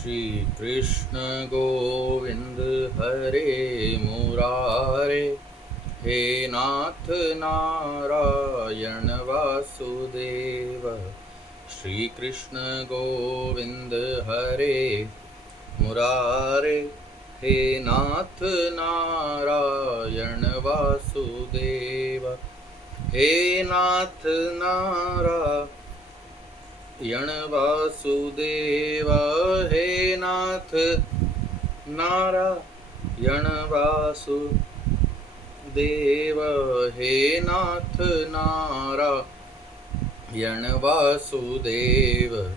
श्री कृष्ण गोविंद हरे मुरारे, हे नाथ नारायण वासुदेव। श्री कृष्ण गोविंद हरे मुरारे, हे नाथ नारायण वासुदेव। हे नाथ नारायण वासुदेव, हे नाथ नारायण वासुदेव, हे नाथ नारायण वासुदेव।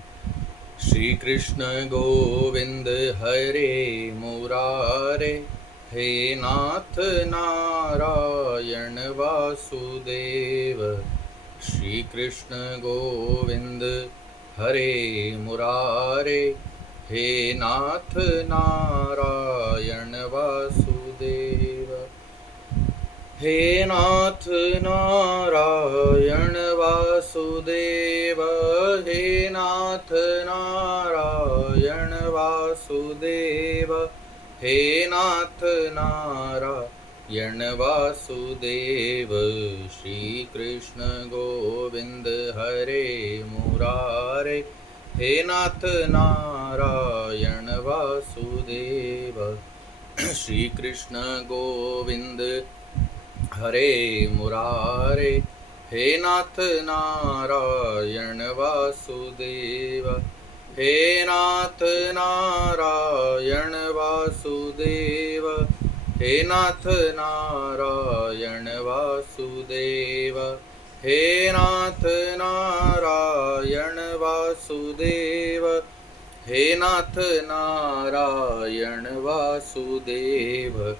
श्री कृष्ण गोविंद हरे मुरारे, हे नाथ नारायण वासुदेव। श्री कृष्ण गोविंद हरे मुरारे, हे नाथ नारायण वासुदेव। हे नाथ नारायण वासुदेव, हे नाथ नारायण वासुदेव, हे नाथ नारायण वासुदेव। श्री कृष्ण गोविंद हरे मुरारे, हे नाथ नारायण वासुदेव। श्री कृष्ण गोविंद हरे मुरारे, हे नाथ नारायण वासुदेव, हे नाथ नारायण वासुदेव, हे नाथ नारायण वासुदेव, हे नाथ नारायण वासुदेव, हे नाथ नारायण वासुदेव।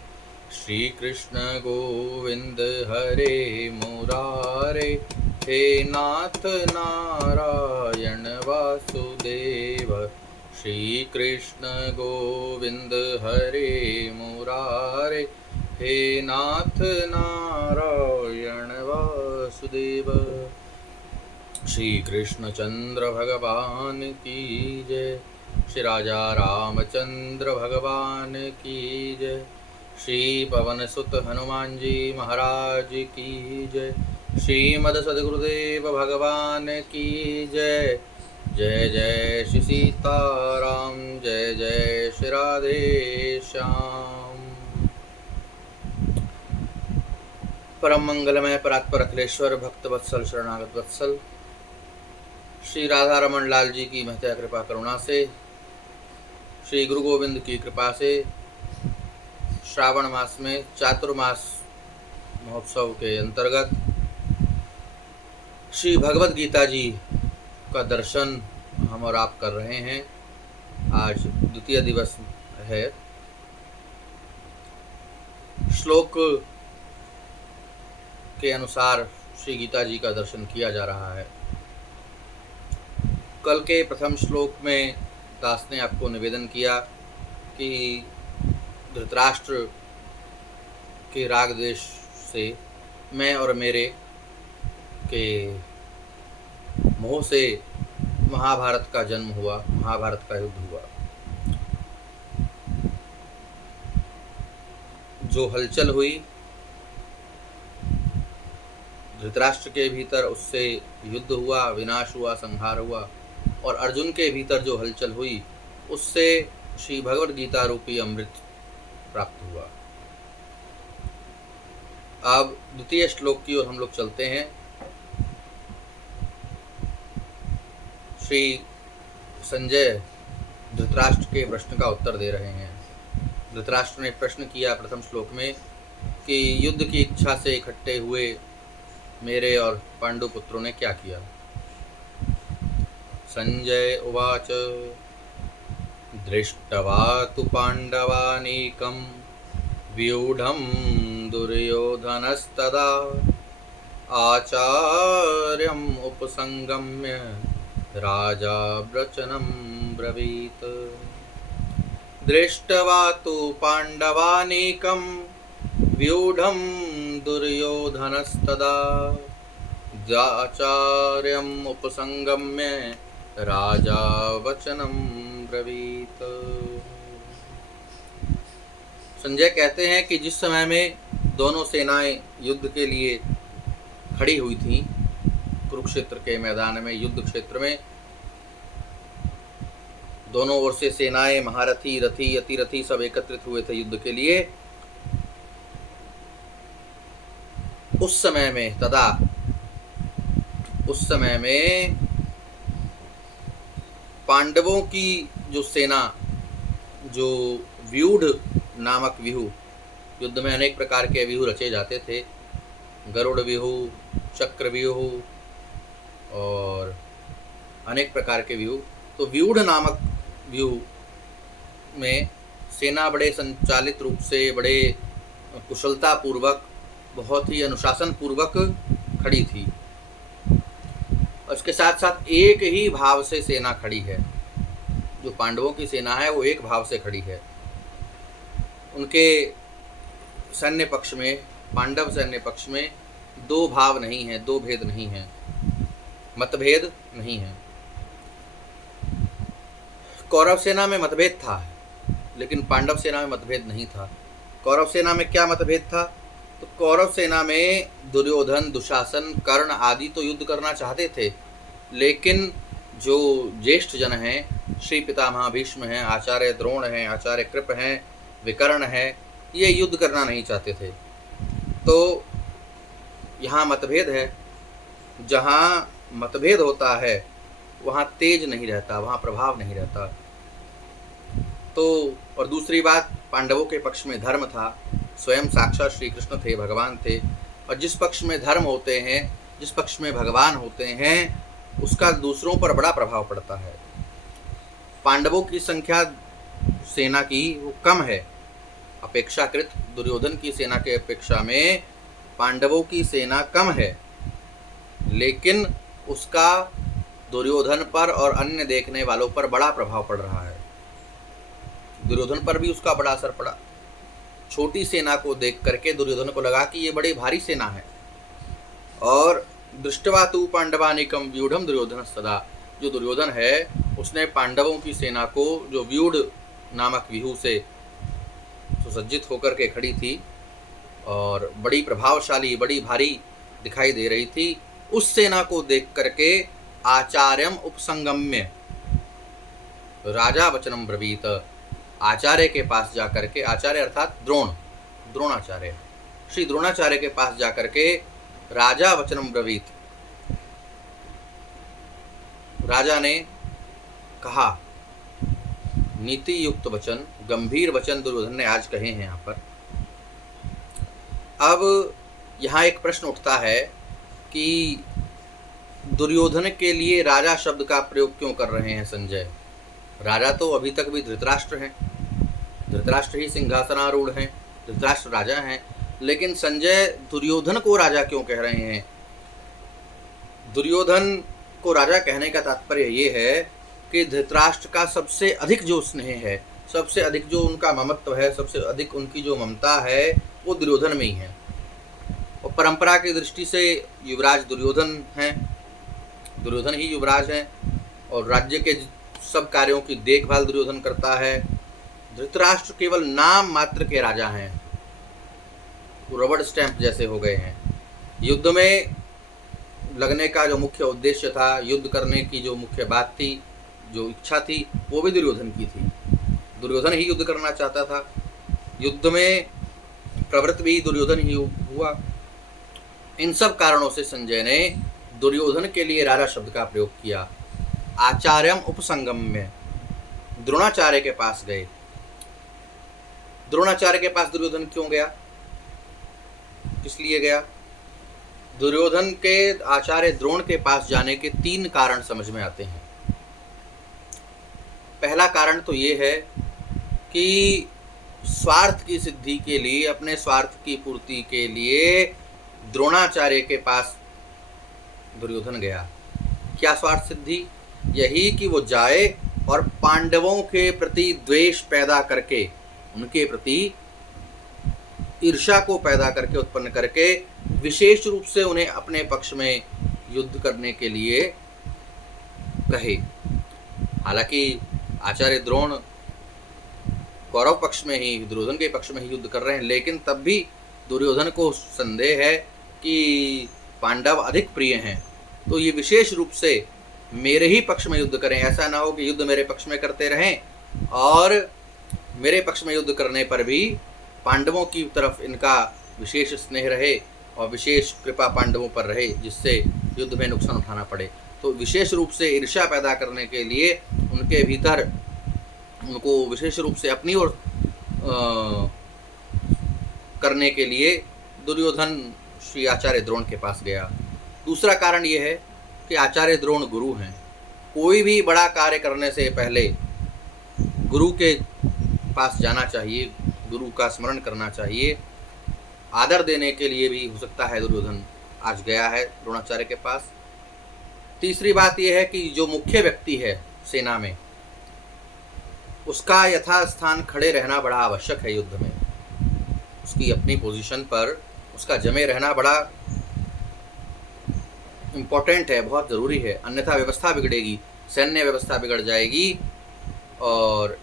श्री कृष्ण गोविंद हरे मुरारे, हे नाथ नारायण वासुदेव। श्री कृष्ण गोविंद हरे मुरारे, हे नाथ नारायण वासुदेव। श्री कृष्ण चंद्र भगवान की जय, श्री राजा रामचंद्र भगवान की जय, श्री पवन सुत हनुमान जी महाराज की जय, श्रीमद सद्गुरुदेव भगवान की जय। जय जय श्री सीताराम, जय जय श्री राधे श्याम। परम मंगलमय परात्पर अखिलेश्वर भक्त वत्सल शरणागत वत्सल श्री राधा रमन लाल जी की महत्या कृपा करुणा से, श्री गुरु गोविंद की कृपा से श्रावण मास में चातुर्मास महोत्सव के अंतर्गत श्री भगवद गीता जी का दर्शन हम और आप कर रहे हैं। आज द्वितीय दिवस है। श्लोक के अनुसार श्री गीता जी का दर्शन किया जा रहा है। कल के प्रथम श्लोक में दास ने आपको निवेदन किया कि धृतराष्ट्र के राग द्वेष से, मैं और मेरे के मोह से महाभारत का जन्म हुआ, महाभारत का युद्ध हुआ। जो हलचल हुई धृतराष्ट्र के भीतर, उससे युद्ध हुआ, विनाश हुआ, संहार हुआ। और अर्जुन के भीतर जो हलचल हुई उससे श्री भगवद गीता रूपी अमृत प्राप्त हुआ। अब द्वितीय श्लोक की ओर हम लोग चलते हैं। श्री संजय धृतराष्ट्र के प्रश्न का उत्तर दे रहे हैं। धृतराष्ट्र ने प्रश्न किया प्रथम श्लोक में कि युद्ध की इच्छा से इकट्ठे हुए मेरे और पांडु पुत्रों ने क्या किया। संजय उवाच दृष्ट्वा तु पांडवानीकं व्यूढ़ं दुर्योधनस्तदा आचार्यम् उपसंगम्य राजा वचनं ब्रवीत। दृष्ट्वा तु पांडवानीकं व्यूढ़ं दुर्योधनस्तदा आचार्यम् उपसंगम्य राजा वचनम ब्रवीत। संजय कहते हैं कि जिस समय में दोनों सेनाएं युद्ध के लिए खड़ी हुई थीं, कुरुक्षेत्र के मैदान में, युद्ध क्षेत्र में, दोनों ओर से सेनाएं, महारथी, रथी, अतिरथी सब एकत्रित हुए थे युद्ध के लिए। उस समय में पांडवों की जो सेना, जो व्यूढ़ नामक व्यूह, युद्ध में अनेक प्रकार के व्यूह रचे जाते थे, गरुड़ व्यूह, चक्र व्यूह और अनेक प्रकार के व्यूह। तो व्यूढ़ नामक व्यूह में सेना बड़े संचालित रूप से, बड़े कुशलता पूर्वक, बहुत ही अनुशासन पूर्वक खड़ी थी। उसके साथ साथ एक ही भाव से सेना खड़ी है। जो पांडवों की सेना है वो एक भाव से खड़ी है। उनके सैन्य पक्ष में, पांडव सैन्य पक्ष में दो भाव नहीं है, दो भेद नहीं है, मतभेद नहीं है। कौरव सेना में मतभेद था, लेकिन पांडव सेना में मतभेद नहीं था। कौरव सेना में क्या मतभेद था? तो कौरव सेना में दुर्योधन, दुशासन, कर्ण आदि तो युद्ध करना चाहते थे, लेकिन जो ज्येष्ठ जन हैं, श्री पितामह भीष्म हैं, आचार्य द्रोण हैं, आचार्य कृप हैं, विकर्ण हैं, ये युद्ध करना नहीं चाहते थे। तो यहाँ मतभेद है। जहाँ मतभेद होता है वहाँ तेज नहीं रहता, वहाँ प्रभाव नहीं रहता। तो और दूसरी बात, पांडवों के पक्ष में धर्म था, स्वयं साक्षात श्री कृष्ण थे, भगवान थे। और जिस पक्ष में धर्म होते हैं, जिस पक्ष में भगवान होते हैं, उसका दूसरों पर बड़ा प्रभाव पड़ता है। पांडवों की संख्या सेना की वो कम है, अपेक्षाकृत दुर्योधन की सेना के अपेक्षा में पांडवों की सेना कम है, लेकिन उसका दुर्योधन पर और अन्य देखने वालों पर बड़ा प्रभाव पड़ रहा है। दुर्योधन पर भी उसका बड़ा असर पड़ा। छोटी सेना को देख करके दुर्योधन को लगा कि ये बड़ी भारी सेना है। और दृष्टवा तु पांडवानिकम व्यूढ़म दुर्योधन सदा, जो दुर्योधन है उसने पांडवों की सेना को, जो व्यूढ़ नामक व्यूह से सुसज्जित होकर के खड़ी थी और बड़ी प्रभावशाली, बड़ी भारी दिखाई दे रही थी, उस सेना को देख करके आचार्यम उपसंगम्य राजा वचनम ब्रवीत, आचार्य के पास जाकर के, आचार्य अर्थात द्रोणाचार्य, श्री द्रोणाचार्य के पास जाकर के राजा वचनम ब्रवीत, राजा ने कहा। नीति युक्त वचन, गंभीर वचन दुर्योधन ने आज कहे हैं यहाँ पर। अब यहाँ एक प्रश्न उठता है कि दुर्योधन के लिए राजा शब्द का प्रयोग क्यों कर रहे हैं संजय? राजा तो अभी तक भी धृतराष्ट्र हैं, धृतराष्ट्र ही सिंहासनारूढ़ हैं, धृतराष्ट्र राजा हैं, लेकिन संजय दुर्योधन को राजा क्यों कह रहे हैं? दुर्योधन को राजा कहने का तात्पर्य ये है कि धृतराष्ट्र का सबसे अधिक जो स्नेह है, सबसे अधिक जो उनका ममत्व है, सबसे अधिक उनकी जो ममता है, वो दुर्योधन में ही है। और परंपरा की दृष्टि से युवराज दुर्योधन हैं, दुर्योधन ही युवराज हैं, और राज्य के सब कार्यों की देखभाल दुर्योधन करता है। धृतराष्ट्र केवल नाम मात्र के राजा हैं, रबड़ स्टैंप जैसे हो गए हैं। युद्ध में लगने का जो मुख्य उद्देश्य था, युद्ध करने की जो मुख्य बात थी, जो इच्छा थी, वो भी दुर्योधन की थी। दुर्योधन ही युद्ध करना चाहता था, युद्ध में प्रवृत्त भी दुर्योधन ही हुआ। इन सब कारणों से संजय ने दुर्योधन के लिए राजा शब्द का प्रयोग किया। आचार्यम उपसंगम्य, द्रोणाचार्य के पास गए। द्रोणाचार्य के पास दुर्योधन क्यों गया, किस लिए गया? दुर्योधन के आचार्य द्रोण के पास जाने के 3 कारण समझ में आते हैं। पहला कारण तो ये है कि स्वार्थ की सिद्धि के लिए, अपने स्वार्थ की पूर्ति के लिए द्रोणाचार्य के पास दुर्योधन गया। क्या स्वार्थ सिद्धि? यही कि वो जाए और पांडवों के प्रति द्वेष पैदा करके, उनके प्रति ईर्ष्या को पैदा करके, उत्पन्न करके, विशेष रूप से उन्हें अपने पक्ष में युद्ध करने के लिए कहे, हालांकि आचार्य द्रोण कौरव पक्ष में ही, दुर्योधन के पक्ष में ही युद्ध कर रहे हैं, लेकिन तब भी दुर्योधन को संदेह है कि पांडव अधिक प्रिय हैं, तो ये विशेष रूप से मेरे ही पक्ष में युद्ध करें। ऐसा ना हो कि युद्ध मेरे पक्ष में करते रहें और मेरे पक्ष में युद्ध करने पर भी पांडवों की तरफ इनका विशेष स्नेह रहे और विशेष कृपा पांडवों पर रहे, जिससे युद्ध में नुकसान उठाना पड़े। तो विशेष रूप से ईर्ष्या पैदा करने के लिए उनके भीतर, उनको विशेष रूप से अपनी ओर करने के लिए दुर्योधन श्री आचार्य द्रोण के पास गया। दूसरा कारण ये है कि आचार्य द्रोण गुरु हैं। कोई भी बड़ा कार्य करने से पहले गुरु के पास जाना चाहिए, गुरु का स्मरण करना चाहिए। आदर देने के लिए भी हो सकता है दुर्योधन आज गया है द्रोणाचार्य के पास। तीसरी बात यह है कि जो मुख्य व्यक्ति है सेना में, उसका यथास्थान खड़े रहना बड़ा आवश्यक है युद्ध में। उसकी अपनी पोजीशन पर उसका जमे रहना बड़ा इम्पोर्टेंट है, बहुत ज़रूरी है, अन्यथा व्यवस्था बिगड़ेगी, सैन्य व्यवस्था बिगड़ जाएगी। और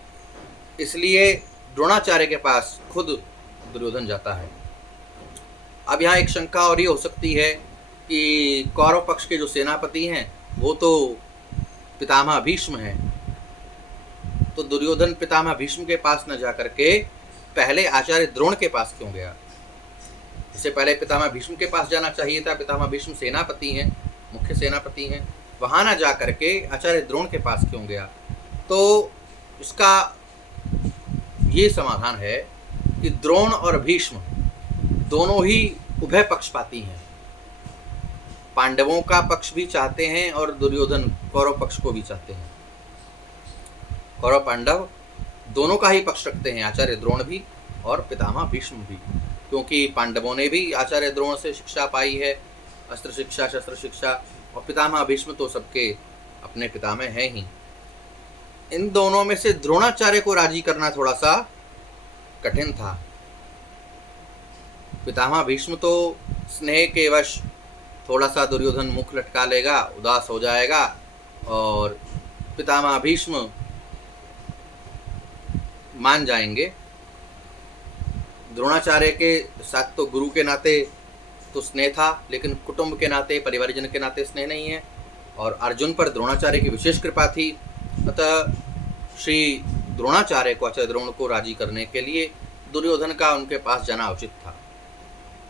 इसलिए द्रोणाचार्य के पास खुद दुर्योधन जाता है। अब यहाँ एक शंका और ये हो सकती है कि कौरव पक्ष के जो सेनापति हैं वो तो पितामह भीष्म हैं, तो दुर्योधन पितामह भीष्म के पास न जा करके पहले आचार्य द्रोण के पास क्यों गया? इससे पहले पितामह भीष्म के पास जाना चाहिए था। पितामह भीष्म सेनापति हैं, मुख्य सेनापति हैं, वहाँ ना जा करके आचार्य द्रोण के पास क्यों गया? तो इसका ये समाधान है कि द्रोण और भीष्म दोनों ही उभय पक्षपाती हैं। पांडवों का पक्ष भी चाहते हैं और दुर्योधन कौरव पक्ष को भी चाहते हैं। कौरव पांडव दोनों का ही पक्ष रखते हैं, आचार्य द्रोण भी और पितामह भीष्म भी, क्योंकि पांडवों ने भी आचार्य द्रोण से शिक्षा पाई है, अस्त्र शिक्षा, शस्त्र शिक्षा, और पितामह भीष्म तो सबके अपने पितामह हैं ही। इन दोनों में से द्रोणाचार्य को राजी करना थोड़ा सा कठिन था। पितामह भीष्म तो स्नेह के वश थोड़ा सा दुर्योधन मुख लटका लेगा, उदास हो जाएगा, और पितामह भीष्म मान जाएंगे। द्रोणाचार्य के साथ तो गुरु के नाते तो स्नेह था, लेकिन कुटुंब के नाते, परिवारजन के नाते स्नेह नहीं है। और अर्जुन पर द्रोणाचार्य की विशेष कृपा थी, अतः श्री द्रोणाचार्य को, आचार्य द्रोण को राजी करने के लिए दुर्योधन का उनके पास जाना उचित था।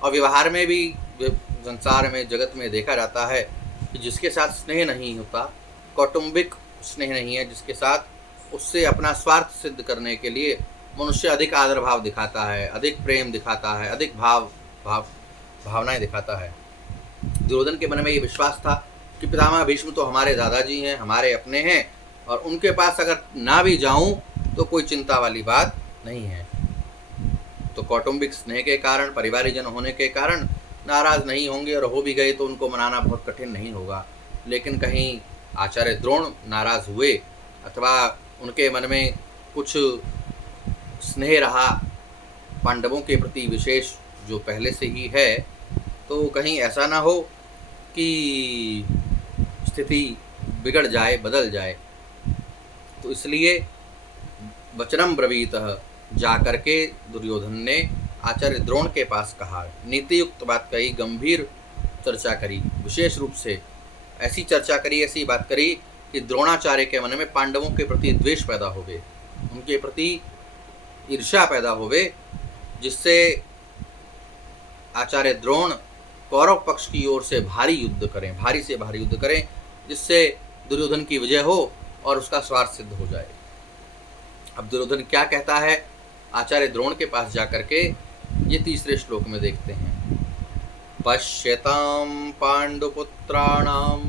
और व्यवहार में भी, संसार में, जगत में देखा जाता है कि जिसके साथ स्नेह नहीं होता, कौटुंबिक स्नेह नहीं है जिसके साथ, उससे अपना स्वार्थ सिद्ध करने के लिए मनुष्य अधिक आदर भाव दिखाता है, अधिक प्रेम दिखाता है, अधिक भावनाएं दिखाता है। दुर्योधन के मन में ये विश्वास था कि पितामह भीष्म तो हमारे दादाजी हैं, हमारे अपने हैं, और उनके पास अगर ना भी जाऊं तो कोई चिंता वाली बात नहीं है। तो कौटुंबिक स्नेह के कारण, परिवारजन होने के कारण नाराज़ नहीं होंगे, और हो भी गए तो उनको मनाना बहुत कठिन नहीं होगा। लेकिन कहीं आचार्य द्रोण नाराज़ हुए अथवा उनके मन में कुछ स्नेह रहा पांडवों के प्रति विशेष, जो पहले से ही है, तो कहीं ऐसा ना हो कि स्थिति बिगड़ जाए, बदल जाए। तो इसलिए वचनम ब्रवीतः जा करके दुर्योधन ने आचार्य द्रोण के पास कहा, नीतियुक्त बात कही, गंभीर चर्चा करी, विशेष रूप से ऐसी चर्चा करी, ऐसी बात करी कि द्रोणाचार्य के मन में पांडवों के प्रति द्वेष पैदा होवे, उनके प्रति ईर्ष्या पैदा होवे, जिससे आचार्य द्रोण कौरव पक्ष की ओर से भारी युद्ध करें, भारी से भारी युद्ध करें, जिससे दुर्योधन की विजय हो और उसका स्वार्थ सिद्ध हो जाए। अब दुर्योधन क्या कहता है आचार्य द्रोण के पास जाकर के, ये तीसरे श्लोक में देखते हैं। पश्यतां पांडुपुत्राणाम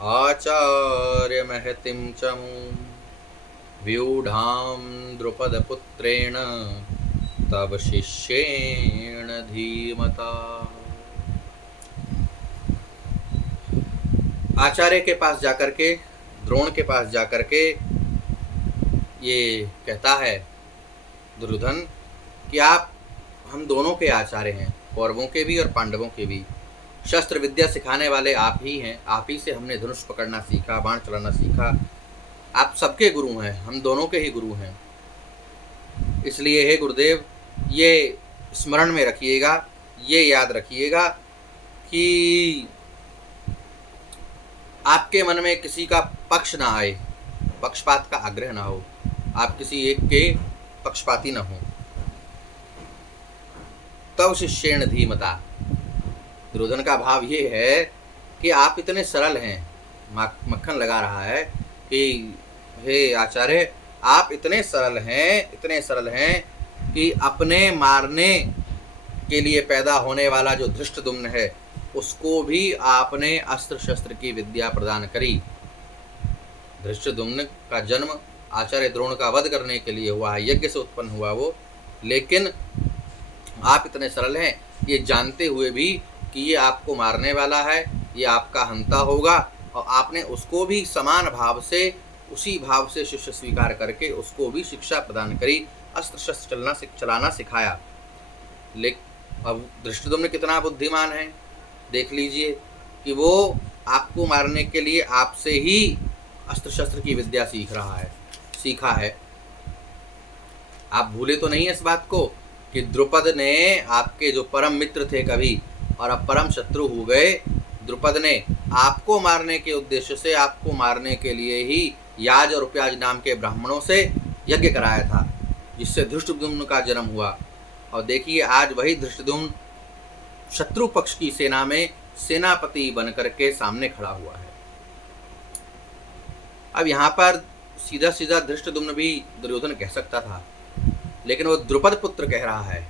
आचार्य महतिम चमूं व्यूढ़ां द्रुपदपुत्रेण तब शिष्येण धीमता। आचार्य के पास जाकर के, द्रोण के पास जाकर के ये कहता है दुर्योधन कि आप हम दोनों के आचार्य हैं, कौरवों के भी और पांडवों के भी। शस्त्र विद्या सिखाने वाले आप ही हैं, आप ही से हमने धनुष पकड़ना सीखा, बाण चलाना सीखा। आप सबके गुरु हैं, हम दोनों के ही गुरु हैं। इसलिए हे गुरुदेव, ये स्मरण में रखिएगा, ये याद रखिएगा कि आपके मन में किसी का पक्ष ना आए, पक्षपात का आग्रह ना हो, आप किसी एक के पक्षपाती न हो। तव शिष्येण धीमता। दुर्योधन का भाव ये है कि आप इतने सरल हैं, मक्खन लगा रहा है कि हे आचार्य, आप इतने सरल हैं कि अपने मारने के लिए पैदा होने वाला जो धृष्टद्युम्न है उसको भी आपने अस्त्र शस्त्र की विद्या प्रदान करी। धृष्टद्युम्न का जन्म आचार्य द्रोण का वध करने के लिए हुआ है, यज्ञ से उत्पन्न हुआ वो, लेकिन आप इतने सरल हैं ये जानते हुए भी कि ये आपको मारने वाला है, ये आपका हंता होगा, और आपने उसको भी समान भाव से, उसी भाव से शिष्य स्वीकार करके उसको भी शिक्षा प्रदान करी, अस्त्र शस्त्र चलाना सिखाया। लेकिन अब धृष्टद्युम्न कितना बुद्धिमान है, देख लीजिए कि वो आपको मारने के लिए आपसे ही अस्त्र शस्त्र की विद्या सीखा है। आप भूले तो नहीं इस बात को कि द्रुपद ने, आपके जो परम मित्र थे कभी और अब परम शत्रु हो गए, द्रुपद ने आपको मारने के उद्देश्य से, आपको मारने के लिए ही याज और उपयाज नाम के ब्राह्मणों से यज्ञ कराया था, जिससे धृष्टद्युम्न का जन्म हुआ। और देखिए आज वही धृष्टद्युम्न शत्रु पक्ष की सेना में सेनापति बनकर के सामने खड़ा हुआ है। अब यहाँ पर सीधा सीधा धृष्टद्युम्न भी दुर्योधन कह सकता था, लेकिन वो द्रुपद पुत्र कह रहा है,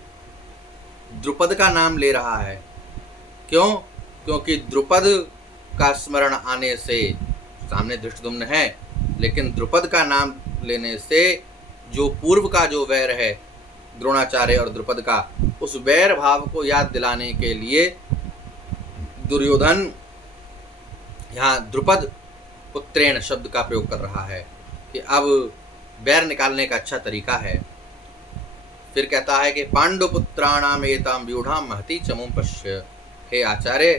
द्रुपद का नाम ले रहा है। क्यों? क्योंकि द्रुपद का स्मरण आने से, सामने धृष्टद्युम्न है लेकिन द्रुपद का नाम लेने से जो पूर्व का जो वैर है द्रोणाचार्य और द्रुपद का, उस वैर भाव को याद दिलाने के लिए दुर्योधन यहाँ द्रुपद पुत्रेण शब्द का प्रयोग कर रहा है कि अब वैर निकालने का अच्छा तरीका है। फिर कहता है कि पांडुपुत्राणाम एताम व्यूढ़ाम महती चमुम पश्य। हे आचार्य,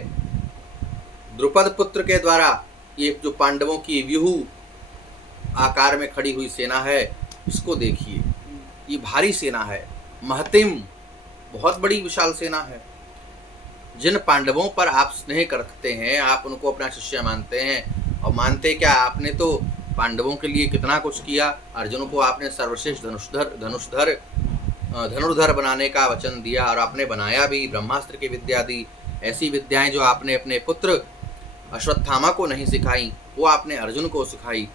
द्रुपद पुत्र के द्वारा ये जो पांडवों की व्यूह आकार में खड़ी हुई सेना है, इसको देखिए, ये भारी सेना है, महतिम, बहुत बड़ी विशाल सेना है। जिन पांडवों पर आप स्नेह करते हैं, आप उनको अपना शिष्य मानते हैं, और मानते क्या, आपने तो पांडवों के लिए कितना कुछ किया। अर्जुन को आपने सर्वश्रेष्ठ धनुर्धर बनाने का वचन दिया और आपने बनाया भी, ब्रह्मास्त्र की विद्या दी। ऐसी विद्याएं जो आपने अपने पुत्र अश्वत्थामा को नहीं सिखाई, वो आपने अर्जुन को सिखाई।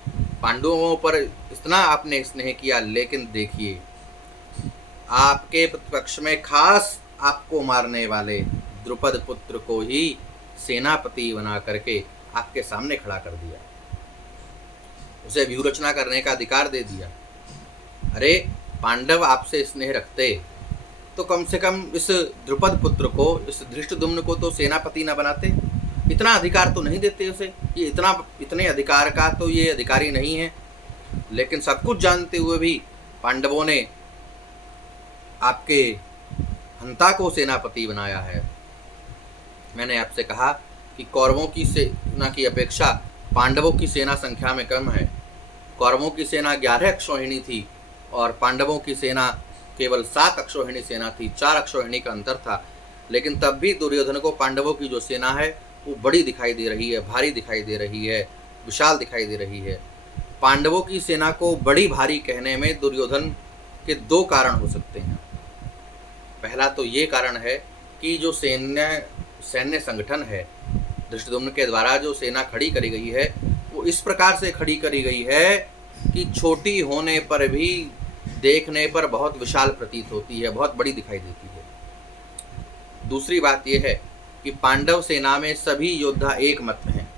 पांडवों पर इतना आपने स्नेह किया, लेकिन देखिए आपके प्रतिपक्ष में खास आपको मारने वाले द्रुपद पुत्र को ही सेनापति बना करके आपके सामने खड़ा कर दिया, उसे व्यूह रचना करने का अधिकार दे दिया। अरे पांडव आपसे स्नेह रखते तो कम से कम इस द्रुपद पुत्र को, इस धृष्टद्युम्न को तो सेनापति न बनाते, इतना अधिकार तो नहीं देते उसे। ये इतने अधिकार का तो ये अधिकारी नहीं है। लेकिन सब कुछ जानते हुए भी पांडवों ने आपके हंता को सेनापति बनाया है। मैंने आपसे कहा कि कौरवों की सेना की अपेक्षा पांडवों की सेना संख्या में कम है। कौरवों की सेना 11 अक्षौहिणी थी और पांडवों की सेना केवल 7 अक्षौहिणी सेना थी, 4 अक्षौहिणी का अंतर था। लेकिन तब भी दुर्योधन को पांडवों की जो सेना है वो बड़ी दिखाई दे रही है, भारी दिखाई दे रही है, विशाल दिखाई दे रही है। पांडवों की सेना को बड़ी भारी कहने में दुर्योधन के 2 कारण हो सकते हैं। पहला तो ये कारण है कि जो सैन्य संगठन है, धृष्टद्युम्न के द्वारा जो सेना खड़ी करी गई है, वो इस प्रकार से खड़ी करी गई है कि छोटी होने पर भी देखने पर बहुत विशाल प्रतीत होती है, बहुत बड़ी दिखाई देती है। दूसरी बात यह है कि पांडव सेना में सभी योद्धा एक मत में हैं।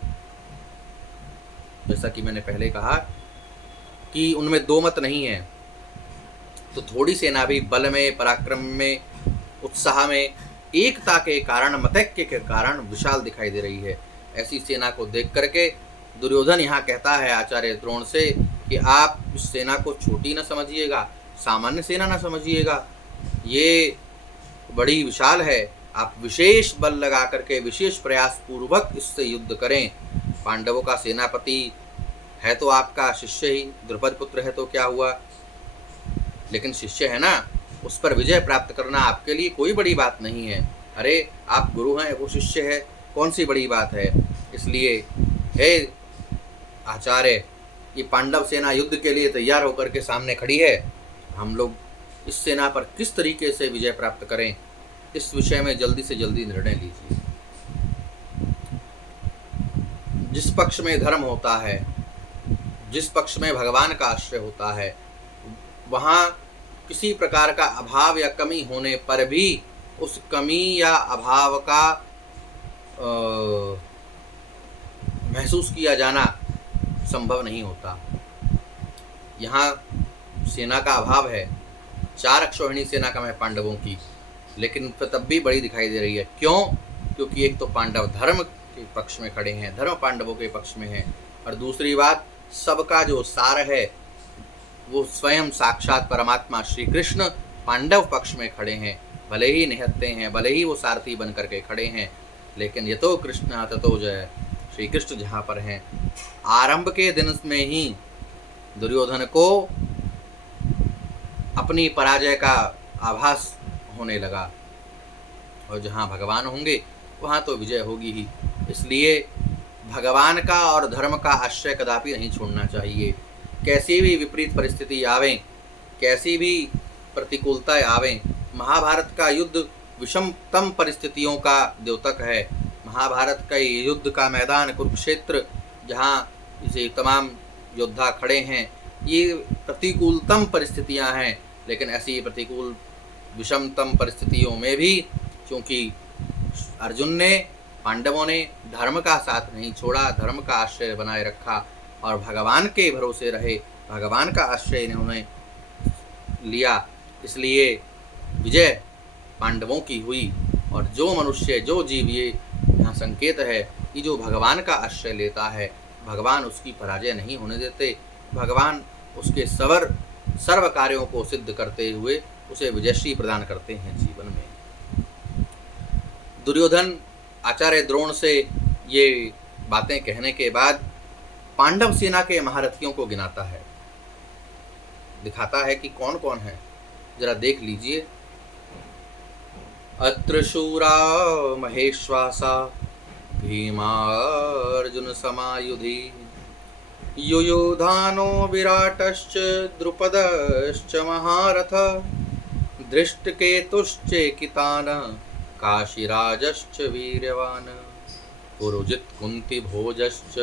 जैसा कि मैंने पहले कहा कि उनमें 2 मत नहीं है, तो थोड़ी सेना भी बल में, पराक्रम में, उत्साह में, एकता के कारण, मतैक्य के कारण विशाल दिखाई दे रही है। ऐसी सेना को देख करके दुर्योधन यहाँ कहता है आचार्य द्रोण से कि आप इस सेना को छोटी न समझिएगा, सामान्य सेना न समझिएगा, ये बड़ी विशाल है। आप विशेष बल लगा करके, विशेष प्रयास पूर्वक इससे युद्ध करें। पांडवों का सेनापति है तो आपका शिष्य ही, द्रुपद पुत्र है तो क्या हुआ, लेकिन शिष्य है ना, उस पर विजय प्राप्त करना आपके लिए कोई बड़ी बात नहीं है। अरे आप गुरु हैं, वो शिष्य है, कौन सी बड़ी बात है। इसलिए हे आचार्य, ये पांडव सेना युद्ध के लिए तैयार होकर के सामने खड़ी है, हम लोग इस सेना पर किस तरीके से विजय प्राप्त करें, इस विषय में जल्दी से जल्दी निर्णय लीजिए। जिस पक्ष में धर्म होता है, जिस पक्ष में भगवान का आश्रय होता है, वहाँ किसी प्रकार का अभाव या कमी होने पर भी उस कमी या अभाव का महसूस किया जाना संभव नहीं होता। यहाँ सेना का अभाव है, 4 अक्षौहिणी सेना कम है पांडवों की, लेकिन तब भी बड़ी दिखाई दे रही है। क्यों? क्योंकि एक तो पांडव धर्म के पक्ष में खड़े हैं, धर्म पांडवों के पक्ष में है, और दूसरी बात, सबका जो सार है वो स्वयं साक्षात परमात्मा श्री कृष्ण पांडव पक्ष में खड़े हैं। भले ही निहत्ते हैं, भले ही वो सारथी बन करके खड़े हैं, लेकिन यतो कृष्ण ततो जय, श्री कृष्ण जहाँ पर हैं। आरंभ के दिन में ही दुर्योधन को अपनी पराजय का आभास होने लगा, और जहाँ भगवान होंगे वहाँ तो विजय होगी ही। इसलिए भगवान का और धर्म का आश्रय कदापि नहीं छोड़ना चाहिए। कैसी भी विपरीत परिस्थिति आवें, कैसी भी प्रतिकूलताएं आवें, महाभारत का युद्ध विषमतम परिस्थितियों का द्योतक है। महाभारत का युद्ध का मैदान कुरुक्षेत्र, जहाँ इसे तमाम योद्धा खड़े हैं, ये प्रतिकूलतम परिस्थितियां हैं, लेकिन ऐसी प्रतिकूल विषमतम परिस्थितियों में भी क्योंकि अर्जुन ने, पांडवों ने धर्म का साथ नहीं छोड़ा, धर्म का आश्रय बनाए रखा और भगवान के भरोसे रहे, भगवान का आश्रय इन्होंने लिया, इसलिए विजय पांडवों की हुई। और जो मनुष्य, जो जीव, ये यहाँ संकेत है कि जो भगवान का आश्रय लेता है, भगवान उसकी पराजय नहीं होने देते, भगवान उसके सर्व कार्यों को सिद्ध करते हुए उसे विजयश्री प्रदान करते हैं जीवन में। दुर्योधन आचार्य द्रोण से ये बातें कहने के बाद पांडव सेना के महारथियों को गिनाता है, दिखाता है कि कौन कौन है, जरा देख लीजिए। अत्र शूरा महेश्वासा भीमार्जुन समायुधि, युयुधानो विराटश्च द्रुपदश्च महारथ, धृष्टकेतुश्चेकितान काशीराजश्च वीर्यवान, पुरुजित कुंती भोजश्च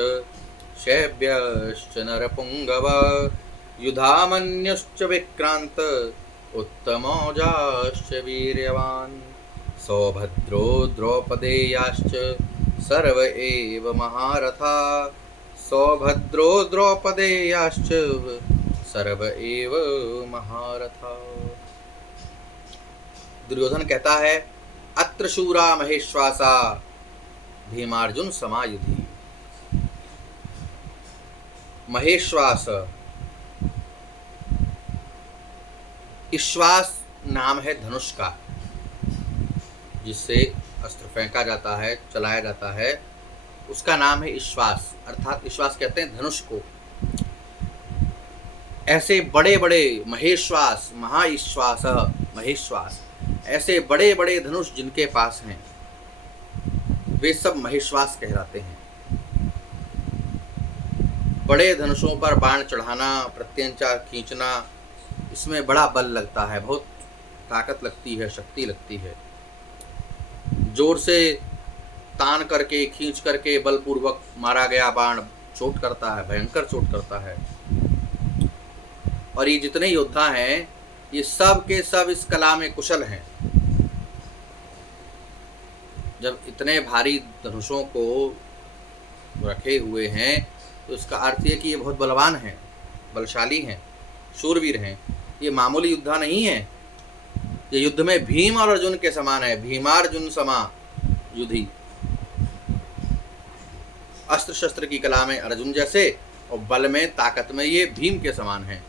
शैब्यश्च नरपुंगव, युधामन्युश्च विक्रांत उत्तमौजाश्च वीर्यवान, सौभद्रो द्रौपदेयाश्च सर्व एव महारथा, सौभद्रो द्रौपदेयाश्च सर्व एव महारथा। दुर्योधन कहता है, अत्र शूरा महेश्वासा भीमार्जुन समायुधि। महेश्वास, ईश्वास नाम है धनुष का, जिससे अस्त्र फेंका जाता है, चलाया जाता है, उसका नाम है ईश्वास, अर्थात ईश्वास कहते हैं धनुष को। ऐसे बड़े बड़े महेश्वास, महाईश्वास, महेश्वास, ऐसे बड़े बड़े धनुष जिनके पास हैं, वे सब महेश्वास कहलाते हैं। बड़े धनुषों पर बाण चढ़ाना, प्रत्यंचा खींचना, इसमें बड़ा बल लगता है, बहुत ताकत लगती है, शक्ति लगती है। जोर से तान करके, खींच करके बलपूर्वक मारा गया बाण चोट करता है, भयंकर चोट करता है। और ये जितने योद्धा हैं, ये सब के सब इस कला में कुशल हैं। जब इतने भारी धनुषों को रखे हुए हैं, तो इसका अर्थ ये कि ये बहुत बलवान हैं, बलशाली हैं, शूरवीर हैं। ये मामूली योद्धा नहीं है, ये युद्ध में भीम और अर्जुन के समान है। भीमार्जुन समा युधि, अस्त्र शस्त्र की कला में अर्जुन जैसे, और बल में, ताकत में ये भीम के समान है।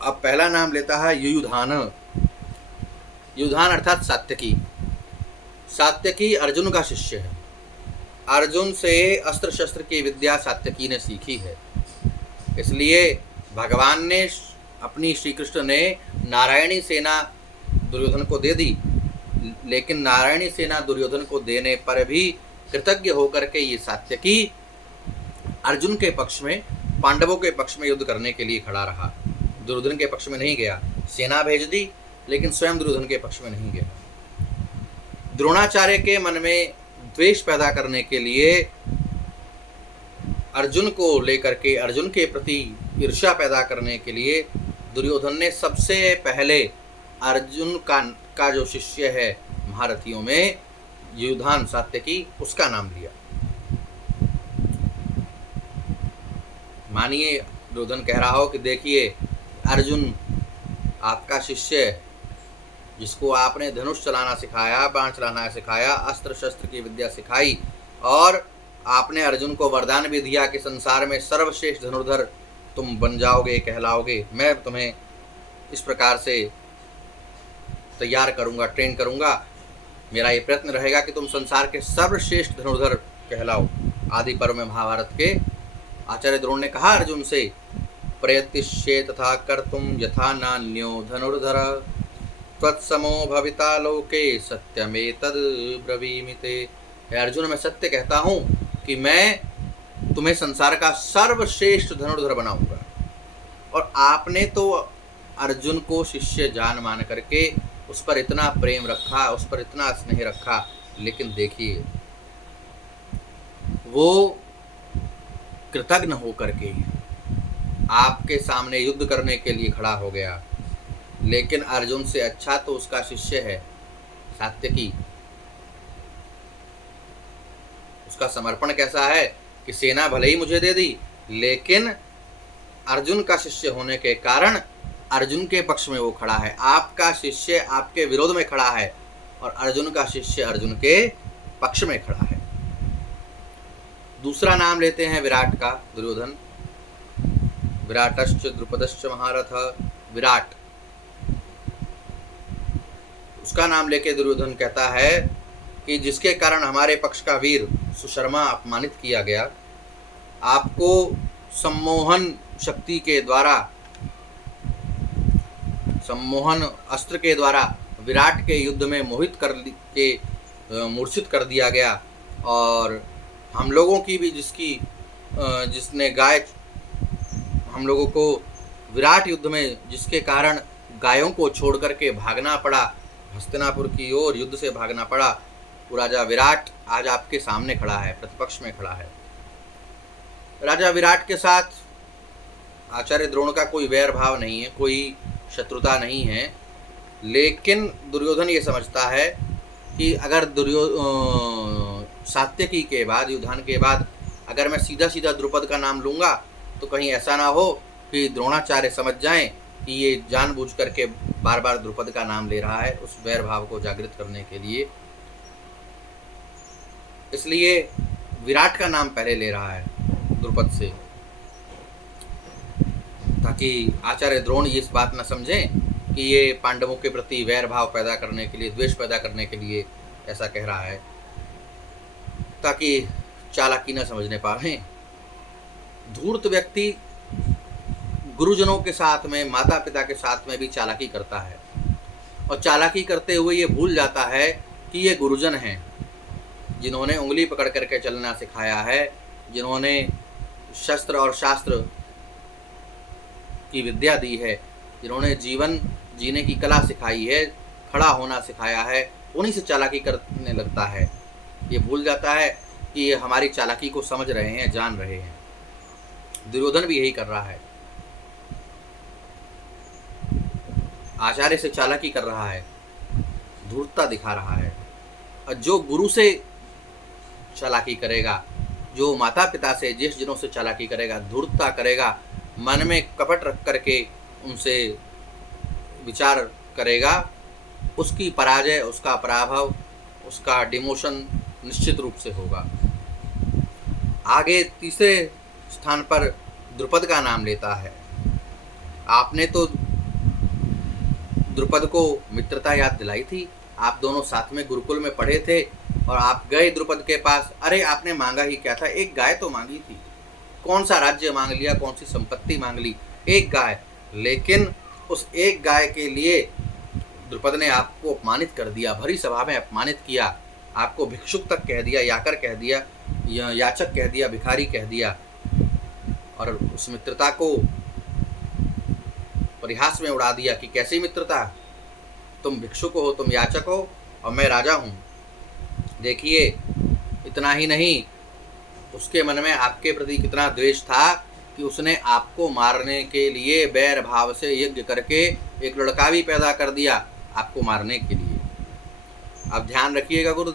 अब पहला नाम लेता है युयुधान। युयुधान अर्थात सात्यकी। सात्यकी अर्जुन का शिष्य है। अर्जुन से अस्त्र शस्त्र की विद्या सात्यकी ने सीखी है। इसलिए भगवान ने अपनी श्री कृष्ण ने नारायणी सेना दुर्योधन को दे दी, लेकिन नारायणी सेना दुर्योधन को देने पर भी कृतज्ञ होकर के ये सात्यकी अर्जुन के पक्ष में, पांडवों के पक्ष में युद्ध करने के लिए खड़ा रहा। दुर्योधन के पक्ष में नहीं गया। सेना भेज दी लेकिन स्वयं दुर्योधन के पक्ष में नहीं गया। द्रोणाचार्य के मन में द्वेष पैदा करने के लिए, अर्जुन को लेकर के, अर्जुन के प्रति ईर्ष्या पैदा करने के लिए दुर्योधन ने सबसे पहले अर्जुन का जो शिष्य है महारथियों में, युधान सात्यकी, उसका नाम लिया। मानिए दुर्योधन कह रहा हो कि देखिए अर्जुन आपका शिष्य है, जिसको आपने धनुष चलाना सिखाया, बाण चलाना सिखाया, अस्त्र शस्त्र की विद्या सिखाई, और आपने अर्जुन को वरदान भी दिया कि संसार में सर्वश्रेष्ठ धनुर्धर तुम बन जाओगे, कहलाओगे। मैं तुम्हें इस प्रकार से तैयार करूंगा, ट्रेन करूंगा। मेरा ये प्रयत्न रहेगा कि तुम संसार के सर्वश्रेष्ठ धनुर्धर कहलाओ। आदि पर्व में महाभारत के आचार्य द्रोण ने कहा अर्जुन से, प्रयतिष्ये तथा कर्तुम यथा नान्यो धनुर्धर त्वत्समो भविता लोके सत्यमेतद् ब्रवीमि ते। अर्जुन, मैं सत्य कहता हूँ कि मैं तुम्हें संसार का सर्वश्रेष्ठ धनुर्धर बनाऊंगा। और आपने तो अर्जुन को शिष्य जान मान करके उस पर इतना प्रेम रखा, उस पर इतना स्नेह रखा, लेकिन देखिए वो कृतज्ञ होकर के आपके सामने युद्ध करने के लिए खड़ा हो गया। लेकिन अर्जुन से अच्छा तो उसका शिष्य है सात्यकी। उसका समर्पण कैसा है कि सेना भले ही मुझे दे दी, लेकिन अर्जुन का शिष्य होने के कारण अर्जुन के पक्ष में वो खड़ा है। आपका शिष्य आपके विरोध में खड़ा है और अर्जुन का शिष्य अर्जुन के पक्ष में खड़ा है। दूसरा नाम लेते हैं विराट का, दुर्योधन। विराटश्च द्रुपदश्च महारथ। विराट, उसका नाम लेके दुर्योधन कहता है कि जिसके कारण हमारे पक्ष का वीर सुशर्मा अपमानित किया गया, आपको सम्मोहन शक्ति के द्वारा, सम्मोहन अस्त्र के द्वारा विराट के युद्ध में मोहित कर के मूर्छित कर दिया गया। और हम लोगों की भी जिसने गाय, हम लोगों को विराट युद्ध में जिसके कारण गायों को छोड़ करके भागना पड़ा, हस्तिनापुर की ओर युद्ध से भागना पड़ा, वो राजा विराट आज आपके सामने खड़ा है, प्रतिपक्ष में खड़ा है। राजा विराट के साथ आचार्य द्रोण का कोई वैर भाव नहीं है, कोई शत्रुता नहीं है। लेकिन दुर्योधन ये समझता है कि अगर सात्यकी के बाद, युधान के बाद अगर मैं सीधा सीधा द्रुपद का नाम लूँगा तो कहीं ऐसा ना हो कि द्रोणाचार्य समझ जाएं कि ये जानबूझ करके बार बार द्रुपद का नाम ले रहा है, उस वैर भाव को जागृत करने के लिए। इसलिए विराट का नाम पहले ले रहा है द्रुपद से, ताकि आचार्य द्रोण ये इस बात न समझें कि ये पांडवों के प्रति वैर भाव पैदा करने के लिए, द्वेष पैदा करने के लिए ऐसा कह रहा है, ताकि चालाकी न समझने पाए। धूर्त व्यक्ति गुरुजनों के साथ में, माता पिता के साथ में भी चालाकी करता है, और चालाकी करते हुए ये भूल जाता है कि ये गुरुजन हैं, जिन्होंने उंगली पकड़ करके चलना सिखाया है, जिन्होंने शस्त्र और शास्त्र की विद्या दी है, जिन्होंने जीवन जीने की कला सिखाई है, खड़ा होना सिखाया है, उन्हीं से चालाकी करने लगता है। ये भूल जाता है कि ये हमारी चालाकी को समझ रहे हैं, जान रहे हैं। दुर्योधन भी यही कर रहा है, आचार्य से चालाकी कर रहा है, धूर्तता दिखा रहा है। और जो गुरु से चालाकी करेगा, जो माता पिता से, ज्येष्ठ जनों से चालाकी करेगा, धूर्तता करेगा, मन में कपट रख करके उनसे विचार करेगा, उसकी पराजय, उसका पराभव, उसका डिमोशन निश्चित रूप से होगा। आगे तीसरे स्थान पर द्रुपद का नाम लेता है। आपने तो द्रुपद को मित्रता याद दिलाई थी, आप दोनों साथ में गुरुकुल में पढ़े थे, और आप गए द्रुपद के पास। अरे आपने मांगा ही क्या था, एक गाय तो मांगी थी, कौन सा राज्य मांग लिया, कौन सी संपत्ति मांग ली, एक गाय। लेकिन उस एक गाय के लिए द्रुपद ने आपको अपमानित कर दिया, भरी सभा में अपमानित किया, आपको भिक्षुक तक कह दिया, याकर कह दिया, याचक कह दिया, भिखारी कह दिया, और उस मित्रता को परिहास में उड़ा दिया कि कैसी मित्रता, तुम भिक्षुक हो, तुम याचक हो और मैं राजा हूँ। देखिए, इतना ही नहीं, उसके मन में आपके प्रति कितना द्वेष था कि उसने आपको मारने के लिए बैर भाव से यज्ञ करके एक लड़का भी पैदा कर दिया आपको मारने के लिए। अब ध्यान रखिएगा गुरु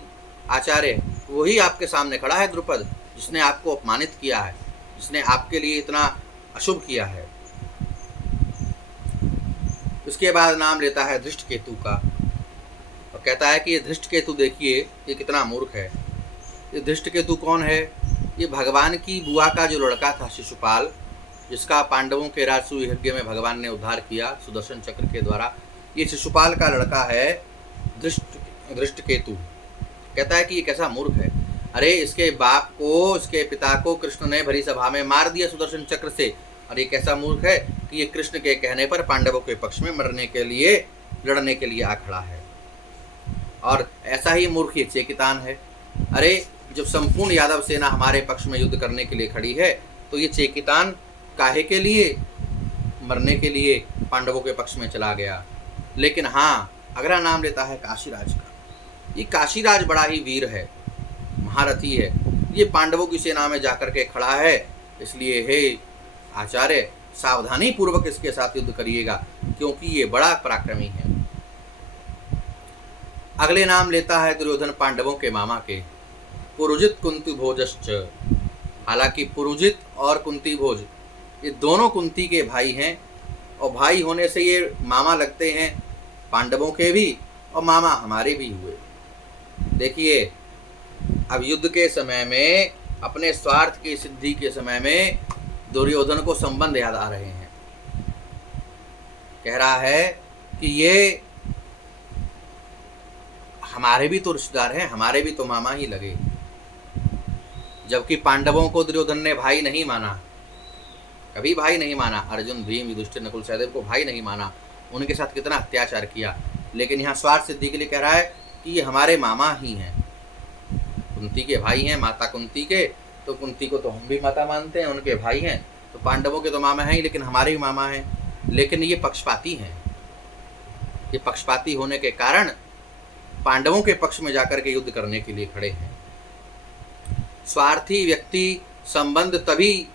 आचार्य, वही आपके सामने खड़ा है द्रुपद, जिसने आपको अपमानित किया है, जिसने आपके लिए इतना अशुभ किया है। उसके बाद नाम लेता है धृष्टकेतु का और कहता है कि ये धृष्टकेतु देखिए ये कितना मूर्ख है। ये धृष्टकेतु कौन है? ये भगवान की बुआ का जो लड़का था शिशुपाल, जिसका पांडवों के राजसूय यज्ञ में भगवान ने उद्धार किया सुदर्शन चक्र के द्वारा, ये शिशुपाल का लड़का है धृष्टकेतु। कहता है कि ये कैसा मूर्ख है, अरे इसके बाप को, इसके पिता को कृष्ण ने भरी सभा में मार दिया सुदर्शन चक्र से, और ये कैसा मूर्ख है कि ये कृष्ण के कहने पर पांडवों के पक्ष में मरने के लिए, लड़ने के लिए आ खड़ा है। और ऐसा ही मूर्ख ये चेकितान है। अरे जब संपूर्ण यादव सेना हमारे पक्ष में युद्ध करने के लिए खड़ी है, तो ये चेकितान काहे के लिए, मरने के लिए पांडवों के पक्ष में चला गया। लेकिन हाँ, अगला नाम लेता है काशीराज का। ये काशीराज बड़ा ही वीर है, महारथी है, ये पांडवों की सेना में जाकर के खड़ा है, इसलिए हे आचार्य सावधानी पूर्वक इसके साथ युद्ध करिएगा, क्योंकि ये बड़ा पराक्रमी है। अगले नाम लेता है दुर्योधन पांडवों के मामा के, पुरुजित कुंती भोजश्च। हालांकि पुरुजित और कुंती भोज ये दोनों कुंती के भाई हैं, और भाई होने से ये मामा लगते हैं पांडवों के भी और मामा हमारे भी हुए। देखिए, अब युद्ध के समय में, अपने स्वार्थ की सिद्धि के समय में दुर्योधन को संबंध याद आ रहे हैं। कह रहा है कि ये हमारे भी तो रिश्तेदार हैं, हमारे भी तो मामा ही लगे। जबकि पांडवों को दुर्योधन ने भाई नहीं माना, कभी भाई नहीं माना। अर्जुन, भीम, युधिष्ठिर, नकुल, सहदेव को भाई नहीं माना, उनके साथ कितना अत्याचार किया। लेकिन यहाँ स्वार्थ सिद्धि के लिए कह रहा है कि ये हमारे मामा ही हैं, कुंती के भाई हैं, माता कुंती के, तो कुंती को तो हम भी माता मानते हैं, उनके भाई हैं, तो पांडवों के तो मामा हैं ही, लेकिन हमारे भी मामा हैं। लेकिन ये पक्षपाती हैं। ये पक्षपाती होने के कारण पांडवों के पक्ष में जाकर के युद्ध करने के लिए खड़े हैं। स्वार्थी व्यक्ति संबंध तभी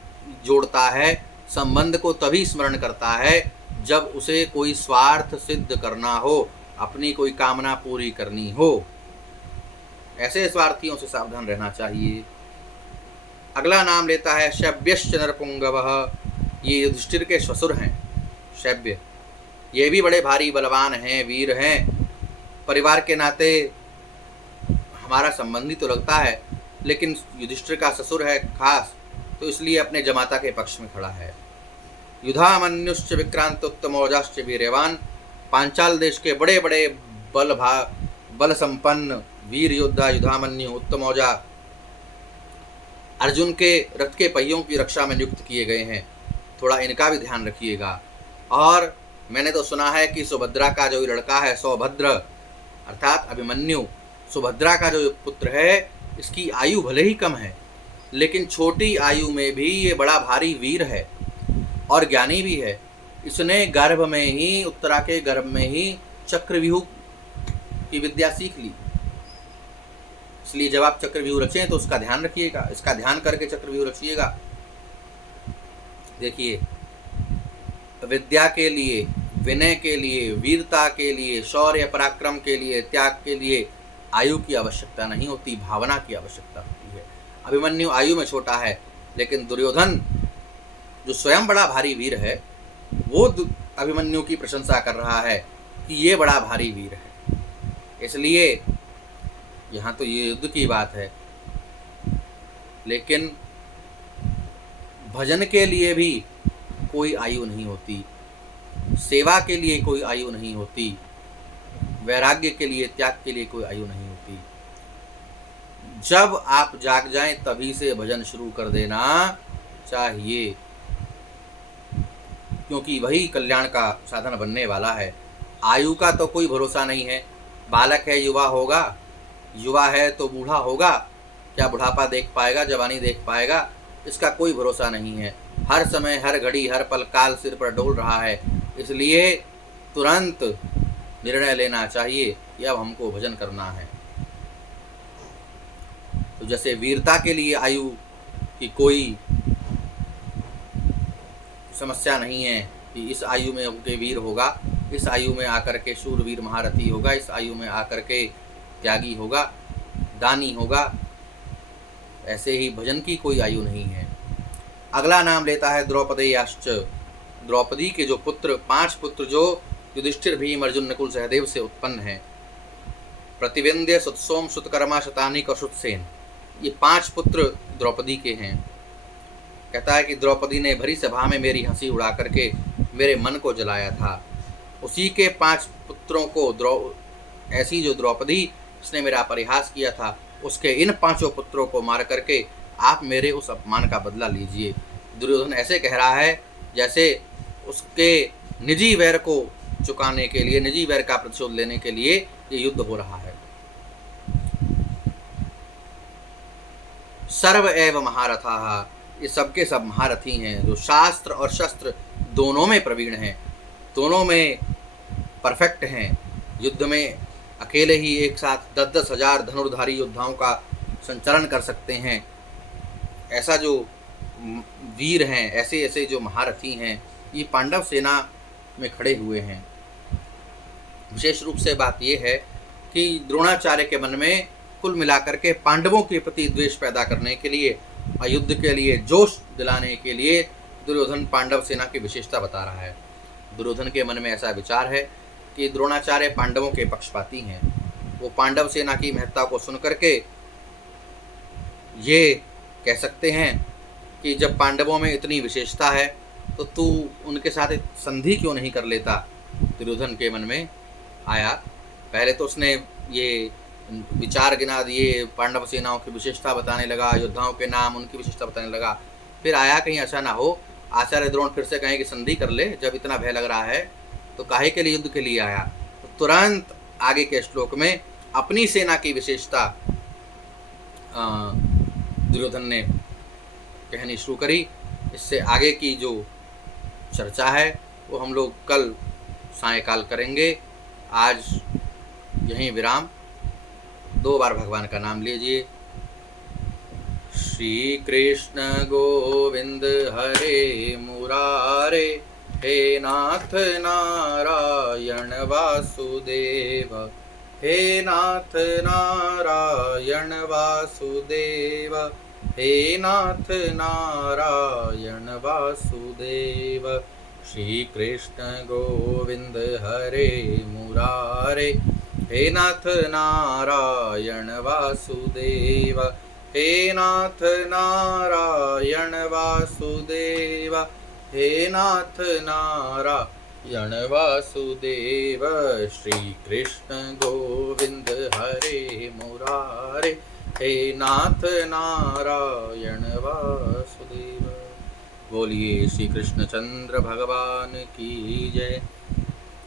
जोड़ता है, संबंध को तभी स्मरण करता है जब उसे कोई स्वार्थ सिद्ध करना हो, अपनी कोई कामना पूरी करनी हो। ऐसे स्वार्थियों से सावधान रहना चाहिए। अगला नाम लेता है शैब्यश्च नरपुंगवः। ये युधिष्ठिर के ससुर हैं शैब्य। ये भी बड़े भारी बलवान हैं, वीर हैं, परिवार के नाते हमारा संबंधी तो लगता है, लेकिन युधिष्ठिर का ससुर है खास, तो इसलिए अपने जमाता के पक्ष में खड़ा है। युधामन्युश्च विक्रांत उत्तमौजाश्च वीर्यवान। पांचाल देश के बड़े बड़े बल संपन्न वीर योद्धा युधामन्यु, उत्तमौजा अर्जुन के रथ के पहियों की रक्षा में नियुक्त किए गए हैं। थोड़ा इनका भी ध्यान रखिएगा। और मैंने तो सुना है कि सुभद्रा का जो लड़का है, सौभद्र अर्थात अभिमन्यु, सुभद्रा का जो पुत्र है, इसकी आयु भले ही कम है, लेकिन छोटी आयु में भी ये बड़ा भारी वीर है और ज्ञानी भी है। इसने गर्भ में ही, उत्तरा के गर्भ में ही चक्रव्यूह की विद्या सीख ली। इसलिए जब आप चक्रव्यूह रचें तो उसका ध्यान रखिएगा, इसका ध्यान करके चक्रव्यूह रचिएगा। देखिए, विद्या के लिए, विनय के लिए, वीरता के लिए, शौर्य पराक्रम के लिए, त्याग के लिए आयु की आवश्यकता नहीं होती, भावना की आवश्यकता होती है। अभिमन्यु आयु में छोटा है, लेकिन दुर्योधन जो स्वयं बड़ा भारी वीर है, वो अभिमन्यु की प्रशंसा कर रहा है कि ये बड़ा भारी वीर है। इसलिए यहाँ तो ये युद्ध की बात है, लेकिन भजन के लिए भी कोई आयु नहीं होती, सेवा के लिए कोई आयु नहीं होती, वैराग्य के लिए, त्याग के लिए कोई आयु नहीं होती। जब आप जाग जाएं तभी से भजन शुरू कर देना चाहिए, क्योंकि वही कल्याण का साधन बनने वाला है। आयु का तो कोई भरोसा नहीं है। बालक है, युवा होगा, युवा है तो बूढ़ा होगा, क्या बुढ़ापा देख पाएगा, जवानी देख पाएगा, इसका कोई भरोसा नहीं है। हर समय, हर घड़ी, हर पल काल सिर पर डोल रहा है। इसलिए तुरंत निर्णय लेना चाहिए कि अब हमको भजन करना है। तो जैसे वीरता के लिए आयु की कोई समस्या नहीं है कि इस आयु में होके वीर होगा, इस आयु में आकर के शूरवीर महारथी होगा, इस आयु में आकर के त्यागी होगा, दानी होगा, ऐसे ही भजन की कोई आयु नहीं है। अगला नाम लेता है द्रौपदेयाश्च। द्रौपदी के जो पुत्र, 5 पुत्र जो युधिष्ठिर, भीम, अर्जुन, नकुल, सहदेव से उत्पन्न हैं, प्रतिविंध्य, सुतसोम, सुतकर्मा, शतानीक और सुतसेन, ये 5 पुत्र द्रौपदी के हैं। कहता है कि द्रौपदी ने भरी सभा में मेरी हंसी उड़ा करके मेरे मन को जलाया था। उसी के 5 पुत्रों को ऐसी जो द्रौपदी, उसने मेरा परिहास किया था, उसके इन 5 पुत्रों को मार करके आप मेरे उस अपमान का बदला लीजिए। दुर्योधन ऐसे कह रहा है जैसे उसके निजी वैर को चुकाने के लिए, निजी वैर का प्रतिशोध लेने के लिए ये युद्ध हो रहा है। सर्व एव महारथाः, ये सबके सब महारथी हैं, जो शास्त्र और शस्त्र दोनों में प्रवीण हैं, दोनों में परफेक्ट हैं। युद्ध में अकेले ही एक साथ 10-10 हजार धनुर्धारी योद्धाओं का संचालन कर सकते हैं। ऐसा जो वीर हैं, ऐसे ऐसे जो महारथी हैं, ये पांडव सेना में खड़े हुए हैं। विशेष रूप से बात यह है कि द्रोणाचार्य के मन में कुल मिलाकर के पांडवों के प्रति द्वेष पैदा करने के लिए, युद्ध के लिए जोश दिलाने के लिए दुर्योधन पांडव सेना की विशेषता बता रहा है। दुर्योधन के मन में ऐसा विचार है कि द्रोणाचार्य पांडवों के पक्षपाती हैं। वो पांडव सेना की महत्ता को सुन करके ये कह सकते हैं कि जब पांडवों में इतनी विशेषता है तो तू उनके साथ संधि क्यों नहीं कर लेता। दुर्योधन के मन में आया। पहले तो उसने ये विचार गिना दिए, पांडव सेनाओं की विशेषता बताने लगा, योद्धाओं के नाम, उनकी विशेषता बताने लगा। फिर आया कहीं ऐसा ना हो आचार्य द्रोण फिर से कहें कि संधि कर ले, जब इतना भय लग रहा है तो काहे के लिए युद्ध के लिए आया। तो तुरंत आगे के श्लोक में अपनी सेना की विशेषता दुर्योधन ने कहनी शुरू करी। इससे आगे की जो चर्चा है वो हम लोग कल सायंकाल करेंगे। आज यहीं विराम। 2 बार भगवान का नाम लीजिए। श्री कृष्ण गोविंद हरे मुरारे, हे नाथ नारायण वासुदेव, हे नाथ नारायण वासुदेव, हे नाथ नारायण वासुदेव। श्री कृष्ण गोविंद हरे मुरारे, हे नाथ नारायण वासुदेव, हे नाथ नारायण वासुदेव, हे नाथ नारायण वासुदेव। श्री कृष्ण गोविंद हरे मुरारे, हे नाथ नारायण वासुदेव। बोलिए श्री कृष्णचंद्र भगवान की जय।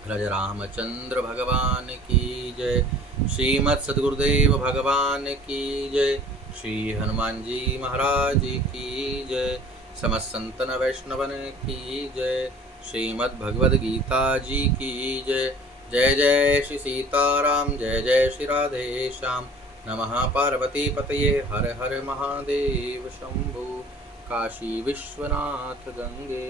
राजा रामचंद्र भगवान की जय। श्रीमद् सद्गुरुदेव भगवान की जय। श्री हनुमान जी महाराज की जय। समस्त संतन वैष्णवन की जय। श्रीमद् भगवद गीता जी की जय। जय जय श्री सीताराम, जय जय श्री राधे श्याम। नमः पार्वती पतये, हर हर महादेव शंभु। काशी विश्वनाथ गंगे।